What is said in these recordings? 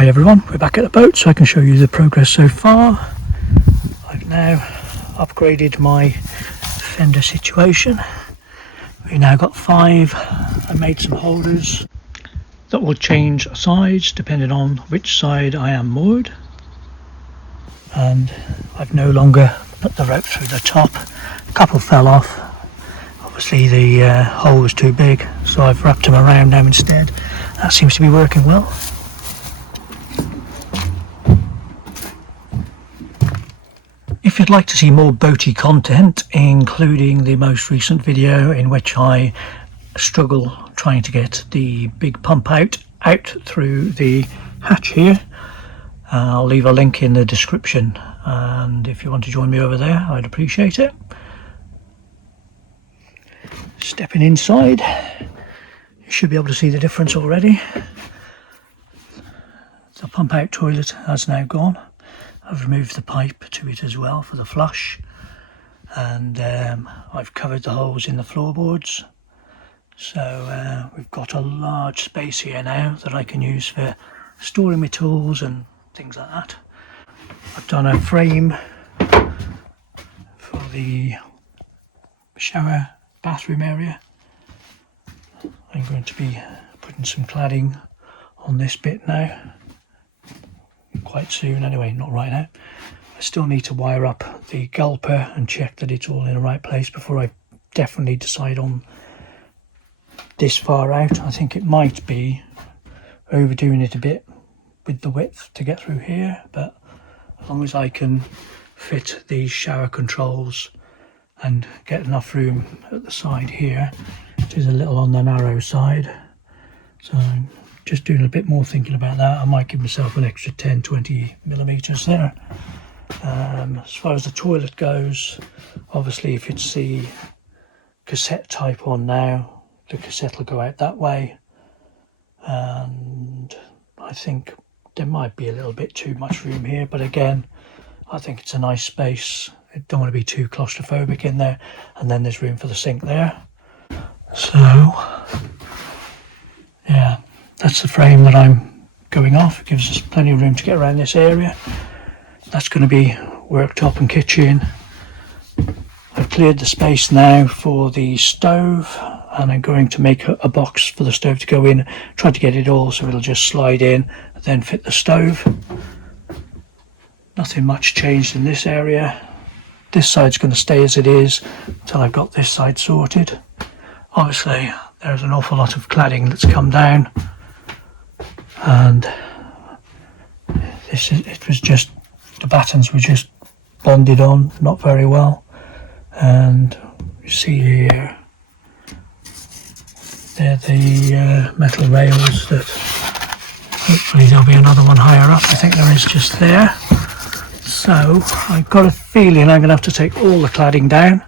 Hi everyone, we're back at the boat so I can show you the progress so far. I've now upgraded my fender situation. We've now got 5. I made some holders that will change sides depending on which side I am moored. And I've no longer put the rope through the top. A couple fell off. Obviously the hole was too big, so I've wrapped them around now instead. That seems to be working well. If you'd like to see more boaty content, including the most recent video in which I struggle trying to get the big pump out through the hatch here, I'll leave a link in the description, and if you want to join me over there, I'd appreciate it. Stepping inside, you should be able to see the difference already. The pump out toilet has now gone. I've removed the pipe to it as well for the flush, and I've covered the holes in the floorboards, so we've got a large space here now that I can use for storing my tools and things like that. I've done a frame for the shower bathroom area. I'm going to be putting some cladding on this bit now, quite soon anyway, not right now. I still need to wire up the gulper and check that it's all in the right place before I definitely decide on this far out. I think it might be overdoing it a bit with the width to get through here, but as long as I can fit these shower controls and get enough room at the side here. It is a little on the narrow side, so I'm just doing a bit more thinking about that. I might give myself an extra 10-20 millimeters there. As far as the toilet goes, obviously if it's the cassette type on now, the cassette will go out that way, and I think there might be a little bit too much room here, but again, I think it's a nice space. I don't want to be too claustrophobic in there, and then there's room for the sink there. So yeah, that's the frame that I'm going off. It gives us plenty of room to get around this area. That's going to be worktop and kitchen. I've cleared the space now for the stove, and I'm going to make a box for the stove to go in, try to get it all so it'll just slide in and then fit the stove. Nothing much changed in this area. This side's going to stay as it is until I've got this side sorted. Obviously there's an awful lot of cladding that's come down, and it was just, the battens were just bonded on not very well, and you see here they're the metal rails that hopefully there'll be another one higher up. I think there is just there. So I've got a feeling I'm going to have to take all the cladding down,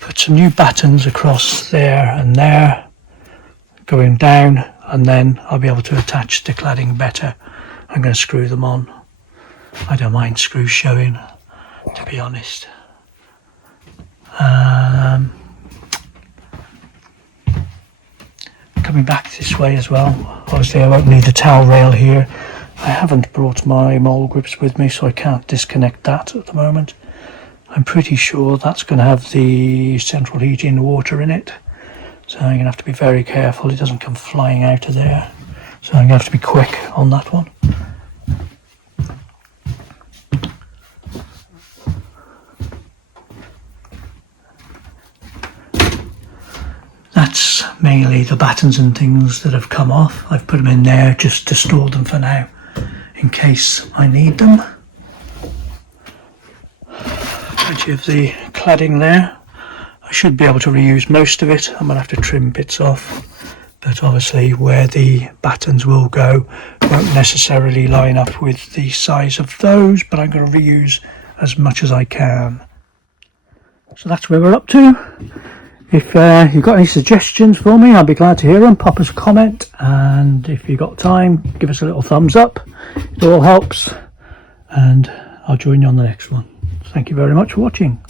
put some new battens across there and there going down, and then I'll be able to attach the cladding better. I'm going to screw them on. I don't mind screws showing, to be honest. Coming back this way as well, obviously I won't need the towel rail here. I haven't brought my mole grips with me, so I can't disconnect that at the moment. I'm pretty sure that's going to have the central heating water in it, so I'm going to have to be very careful it doesn't come flying out of there. So I'm going to have to be quick on that one. That's mainly the battens and things that have come off. I've put them in there just to store them for now, in case I need them. Plenty of the cladding there. I should be able to reuse most of it. I'm going to have to trim bits off, but obviously where the battens will go won't necessarily line up with the size of those, but I'm going to reuse as much as I can. So that's where we're up to. If you've got any suggestions for me, I'll be glad to hear them. Pop us a comment, and if you've got time, give us a little thumbs up. It all helps, and I'll join you on the next one. Thank you very much for watching.